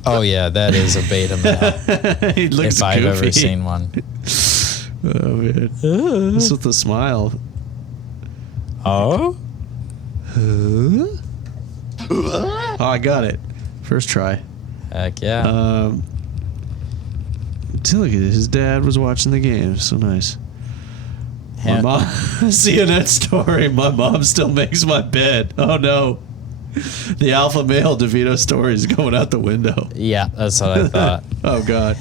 Oh, yeah, that is a beta male. He looks if I've goofy. ever seen one. Oh, man. This with the smile. Oh? Oh, I got it. First try. Heck yeah. Look at it. His dad was watching the game. So nice. My mom, seeing that story, my mom still makes my bed. Oh no. The alpha male DeVito story is going out the window. Yeah, that's what I thought. Oh God.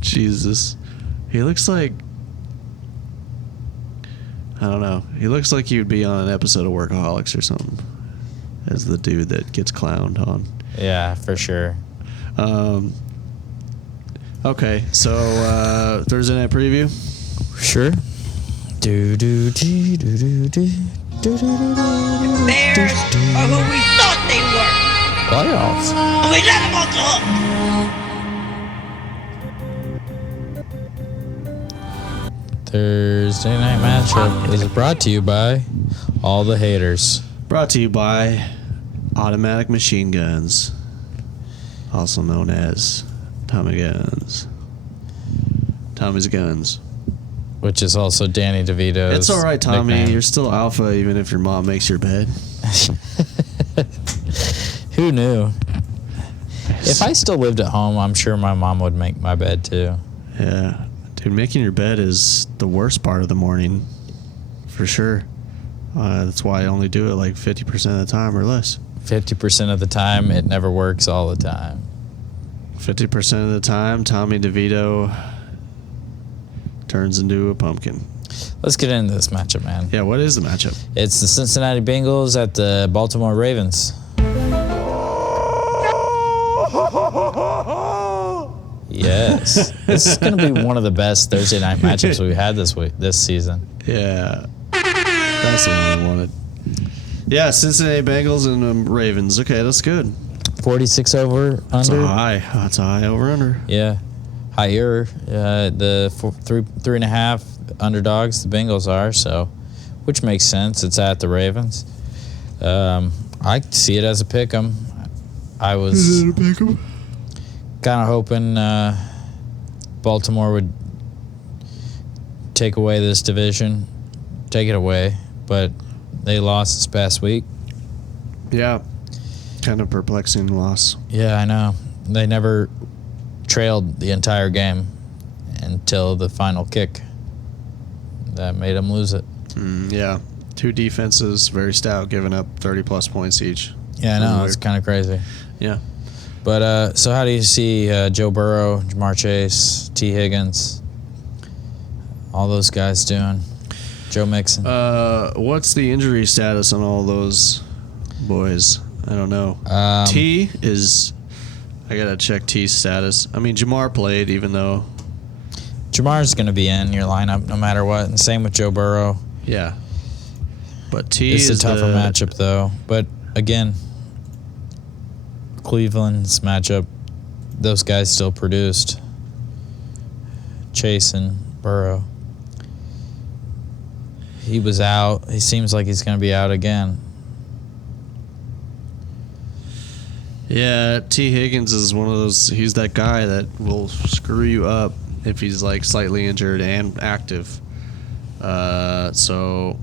Jesus. He looks like, I don't know. He looks like he would be on an episode of Workaholics or something. As the dude that gets clowned on. Yeah, for sure. Okay, so Thursday night preview. Sure. Bears are who we thought they were. Playoffs. And we let them off the hook. Thursday night matchup is brought to you by all the haters. Brought to you by Automatic Machine Guns, also known as Tommy Guns. Tommy's Guns. Which is also Danny DeVito's. It's all right, Tommy. nickname. You're still alpha even if your mom makes your bed. Who knew? If I still lived at home, I'm sure my mom would make my bed too. Yeah. Dude, making your bed is the worst part of the morning. For sure. That's why I only do it like 50% of the time or less. 50% of the time, it never works all the time. 50% of the time, Tommy DeVito turns into a pumpkin. Let's get into this matchup, man. Yeah, what is the matchup? It's the Cincinnati Bengals at the Baltimore Ravens. Yes. This is going to be one of the best Thursday night matchups we've had this season. Yeah. That's the one I wanted. Yeah, Cincinnati Bengals and Ravens. Okay, that's good. 46 over That's under. a high. That's a high over under. Yeah. Higher. The 3.5 underdogs the Bengals are, so which makes sense. It's at the Ravens. I see it as a pick 'em. I was kind of hoping Baltimore would take away this division, take it away, but they lost this past week. Yeah. Kind of perplexing loss. Yeah, I know. They never trailed the entire game until the final kick. That made them lose it. Yeah. Two defenses, very stout, giving up 30-plus points each. Yeah, I know. It's kind of crazy. Yeah. But so how do you see Joe Burrow, Jamar Chase, T. Higgins, all those guys doing? Joe Mixon. What's the injury status on all those boys? I don't know. T is... I got to check T's status. I mean, Jamar played, even though... Jamar's going to be in your lineup no matter what, and same with Joe Burrow. Yeah. But T It's is a tougher matchup, though. But, again, Cleveland's matchup, those guys still produced. Chase and Burrow. He was out. He seems like he's going to be out again. Yeah, T. Higgins is one of those... He's that guy that will screw you up if he's, like, slightly injured and active. So,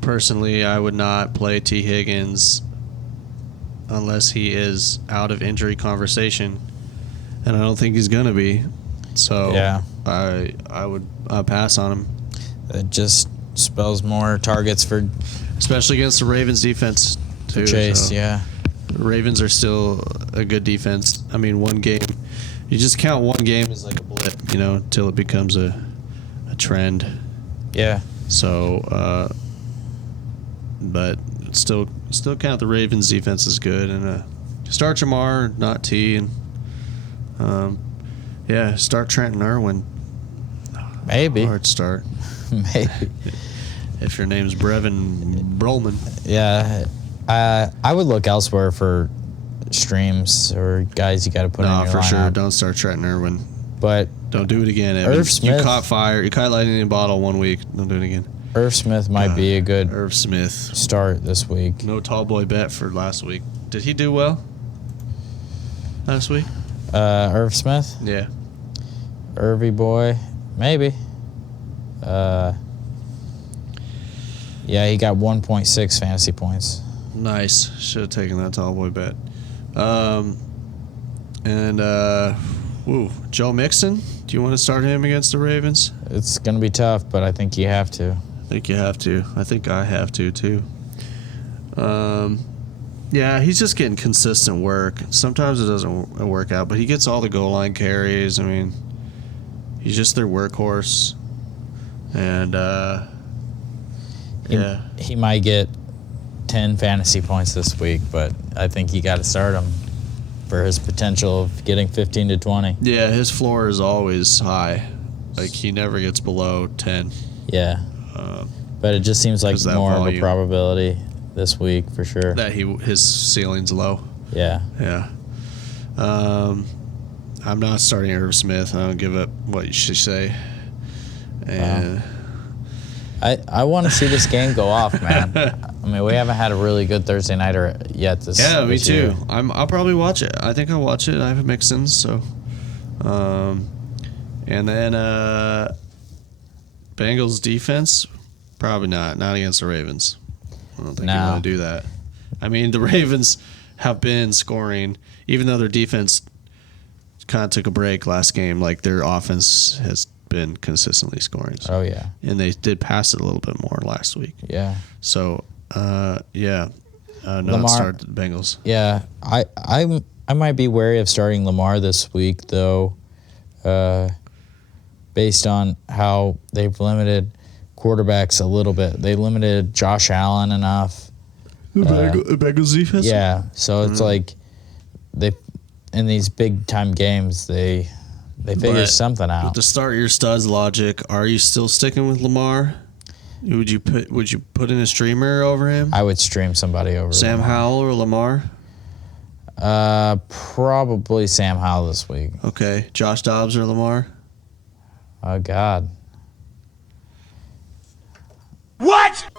personally, I would not play T. Higgins unless he is out of injury conversation. And I don't think he's going to be. So, Yeah. I would pass on him. It just spells more targets for Especially against the Ravens defense, too. Chase, so. yeah. The Ravens are still a good defense. I mean, one game, you just count one game as like a blip, you know, until it becomes a trend. Yeah. So, but still count the Ravens defense as good. And start Jamar, not T, and yeah, start Trenton Irwin. Maybe. Hard start. Maybe. If your name's Brevin Brolman. Yeah. I would look elsewhere for streams or guys you got to put in your for lineup. sure. Don't start Trenton Irwin. But Don't do it again, Evan. Irv Smith. You caught fire. You caught lightning in a bottle 1 week. Don't do it again. Irv Smith might be a good Irv Smith. start this week. No tall boy bet for last week. Did he do well last week? Irv Smith? Yeah. Irvy boy? Maybe. Yeah, he got 1.6 fantasy points. Nice. Should have taken that tall boy bet. Joe Mixon. Do you want to start him against the Ravens? It's going to be tough, but I think you have to. I think you have to. I think I have to, too. Yeah, he's just getting consistent work. Sometimes it doesn't work out, but he gets all the goal line carries. I mean, he's just their workhorse. And, He might get 10 fantasy points this week, but I think you got to start him for his potential of getting 15 to 20. Yeah, his floor is always high. Like, he never gets below 10. Yeah. But it just seems like more of a probability this week for sure. That his ceiling's low. Yeah. Yeah. I'm not starting Irv Smith. I don't give up what you should say. And I want to see this game go off, man. I mean, we haven't had a really good Thursday nighter yet this year. Yeah, me too. I'll probably watch it. I think I'll watch it. I have Mixons, so. And then Bengals defense, probably not. Not against the Ravens. I don't think you want to do that. I mean, the Ravens have been scoring, even though their defense kind of took a break last game. Like, their offense has been consistently scoring. So. Oh, yeah. And they did pass it a little bit more last week. Yeah. So, yeah. Lamar, start the Bengals. Yeah. I might be wary of starting Lamar this week, though, based on how they've limited quarterbacks a little bit. They limited Josh Allen enough. The Bengals defense? Yeah. So it's like they in these big time games they figure something out. With the start your studs logic, are you still sticking with Lamar? Would you put in a streamer over him? I would stream somebody over Sam Lamar. Howell or Lamar? Probably Sam Howell this week. Okay. Josh Dobbs or Lamar? Oh God. What?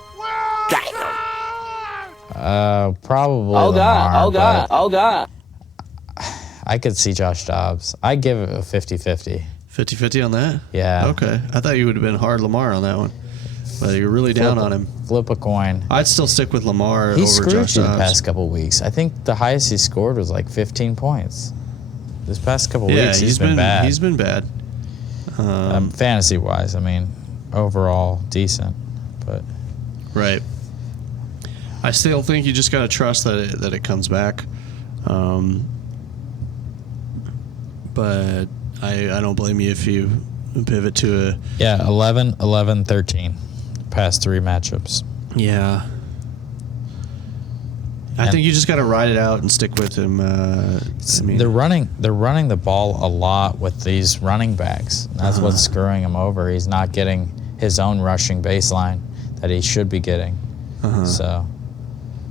Probably Lamar. Oh God. I could see Josh Dobbs. I'd give it a 50-50. 50-50 on that? Yeah. Okay. I thought you would have been hard Lamar on that one. But you're really down on him. Flip a coin. I'd still stick with Lamar over He's Josh screwed Dobbs. you the past couple weeks. I think the highest he scored was like 15 points. This past couple weeks, he's been bad. He's been bad. Fantasy-wise, I mean, overall decent, but right. I still think you just got to trust that it comes back. But I don't blame you if you pivot to a 11, 11, 13 past 3 matchups. Yeah. I think you just got to ride it out and stick with him. They're running the ball a lot with these running backs. That's what's screwing him over. He's not getting his own rushing baseline that he should be getting. So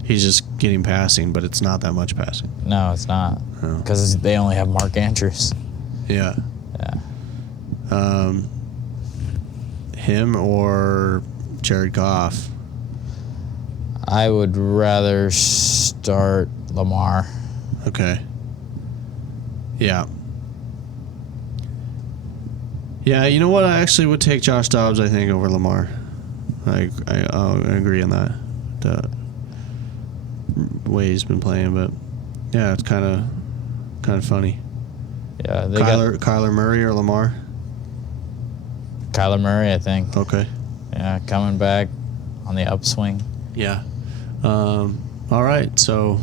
he's just getting passing, but it's not that much passing. No, it's not, because they only have Mark Andrews. Yeah. Yeah. Him or Jared Goff? I would rather start Lamar. Okay. Yeah. Yeah, you know what? I actually would take Josh Dobbs, I think, over Lamar. I agree on that. The way he's been playing, but yeah, it's kind of funny. Yeah, Kyler Murray or Lamar? Kyler Murray, I think. Okay. Yeah, coming back on the upswing. Yeah. All right, so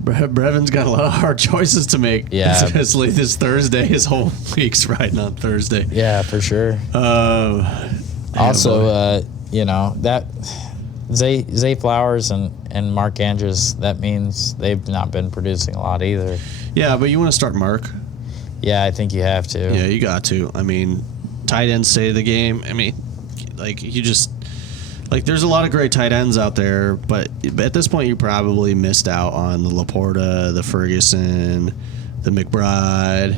Brevin's got a lot of hard choices to make. Yeah. Especially this Thursday. His whole week's riding on Thursday. Yeah, for sure. Also, that Zay Flowers and Mark Andrews, that means they've not been producing a lot either. Yeah, but you want to start Mark? Yeah, I think you have to. Yeah, you got to. I mean, tight ends stay the game. I mean, like, you just... Like, there's a lot of great tight ends out there, but at this point, you probably missed out on the Laporta, the Ferguson, the McBride.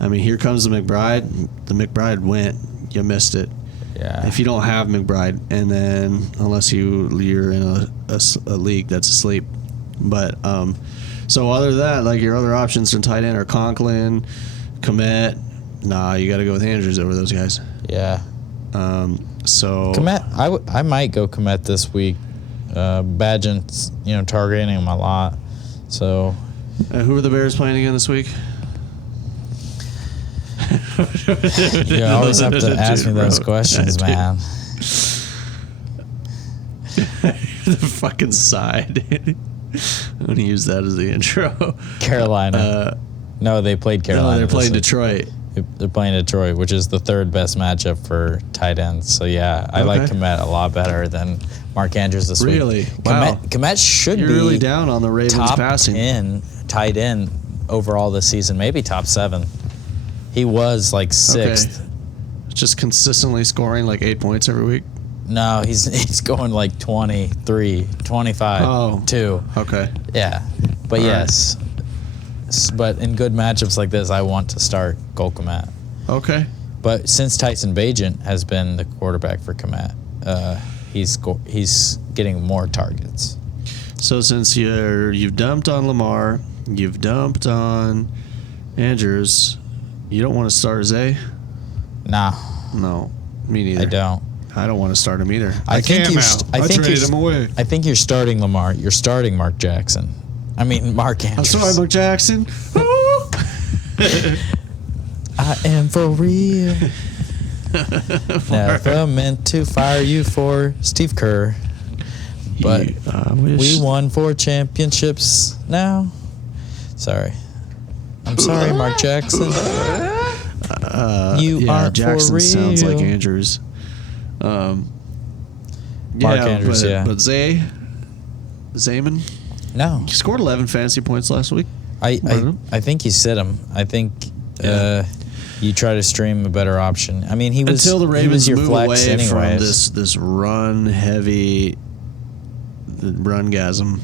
I mean, here comes the McBride. The McBride went. You missed it. Yeah. If you don't have McBride, and then unless you're in a league that's asleep. But so other than that, like, your other options for tight end are Conklin, Komet. Nah, you got to go with Andrews over those guys. Yeah. So Komet, I might go Komet this week. Badgent's, targeting him a lot. So. Who are the Bears playing again this week? You always have to ask me those questions, man. The fucking side. I'm going to use that as the intro. Carolina. No, they played Carolina. No, they're playing Detroit. They're playing Detroit, which is the third best matchup for tight ends. So, yeah, I like Kmet a lot better than Mark Andrews this week. Really? Wow. Kmet should You're be really down on the Ravens top passing. 10 tight end overall this season, maybe top 7. He was like 6th. Okay. Just consistently scoring like 8 points every week? No, he's going like 23, 25, 2. Okay. Yeah. But yes. But in good matchups like this, I want to start Kmet. Okay. But since Tyson Bagent has been the quarterback for Kmet, he's getting more targets. So since you've dumped on Lamar, you've dumped on Andrews, you don't want to start Zay? Nah. No, me neither. I don't. I don't want to start him either. I think traded him away. I think you're starting Lamar. You're starting Mark Jackson. I mean, Mark Andrews. I'm sorry, Mark Jackson. I am for real. Never meant to fire you for Steve Kerr. But we won 4 championships now. Sorry. I'm sorry, Mark Jackson. You aren't Jackson for real. Sounds like Andrews. Mark Andrews, But Zayman? No. He scored 11 fantasy points last week. I think you sit him. I think you try to stream a better option. I mean, he was until the Ravens your move flex away anyways. from this run heavy rungasm.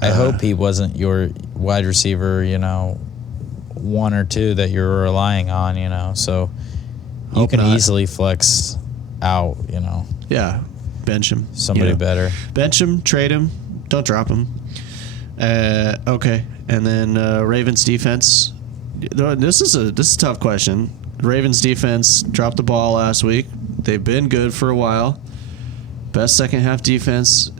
I hope he wasn't your wide receiver, 1 or 2 that you're relying on, so you can easily flex out, Yeah, bench him. Somebody better. Bench him, trade him, don't drop him. Okay, and then Ravens defense. This is a tough question. Ravens defense dropped the ball last week. They've been good for a while. Best second half defense.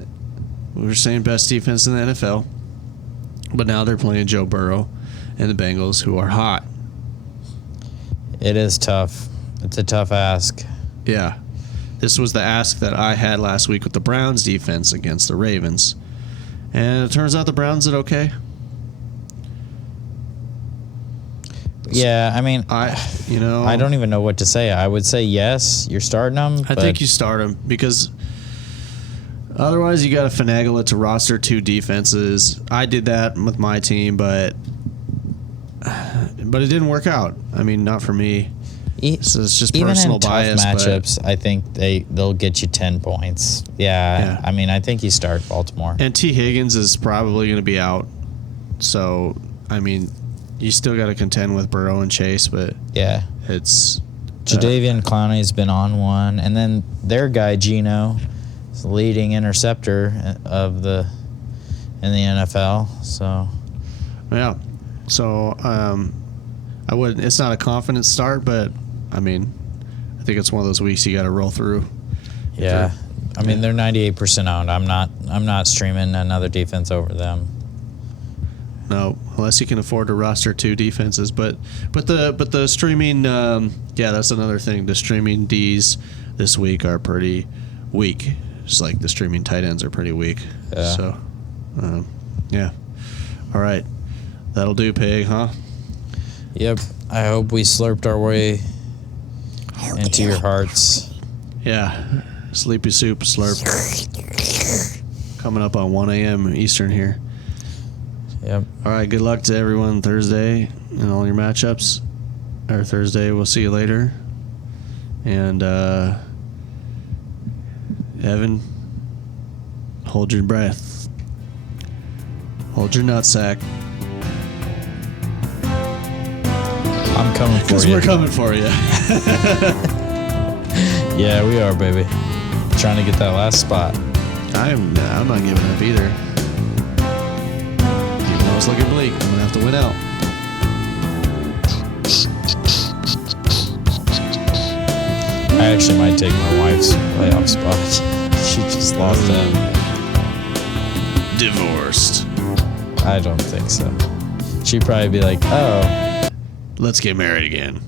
We were saying best defense in the NFL. But now they're playing Joe Burrow and the Bengals, who are hot. It is tough. It's a tough ask. Yeah. This was the ask that I had last week with the Browns defense against the Ravens. And it turns out the Browns did okay. Yeah, I mean, I don't even know what to say. I would say yes, you're starting them. I think you start them because otherwise you got to finagle it to roster 2 defenses. I did that with my team, but it didn't work out. I mean, not for me. So it's just personal bias. Even in tough matchups, I think they'll get you 10 points. Yeah, I mean, I think you start Baltimore. And T. Higgins is probably going to be out. So, I mean, you still got to contend with Burrow and Chase, but yeah, it's Jadeveon Clowney's been on one, and then their guy Geno is the leading interceptor in the NFL. So yeah, so I would. It's not a confident start, but I mean, I think it's one of those weeks you got to roll through. Yeah, I mean they're 98% owned. I'm not streaming another defense over them. No, unless you can afford to roster 2 defenses, but the streaming, that's another thing. The streaming Ds this week are pretty weak. Just like the streaming tight ends are pretty weak. Yeah. So, yeah. All right, that'll do, Pig, huh? Yep. I hope we slurped our way into your hearts. Yeah. Sleepy soup slurp. Coming up on 1 a.m. Eastern here. Yep. All right, good luck to everyone Thursday in all your matchups. Or Thursday, we'll see you later. And, Evan, hold your breath. Hold your nutsack. I'm coming for you. Because we're coming for you. Yeah, we are, baby. Trying to get that last spot. I'm not giving up either. Even though it's looking bleak, I'm going to have to win out. I actually might take my wife's playoff spot. She just lost that. divorced. I don't think so. She'd probably be like, oh. Let's get married again.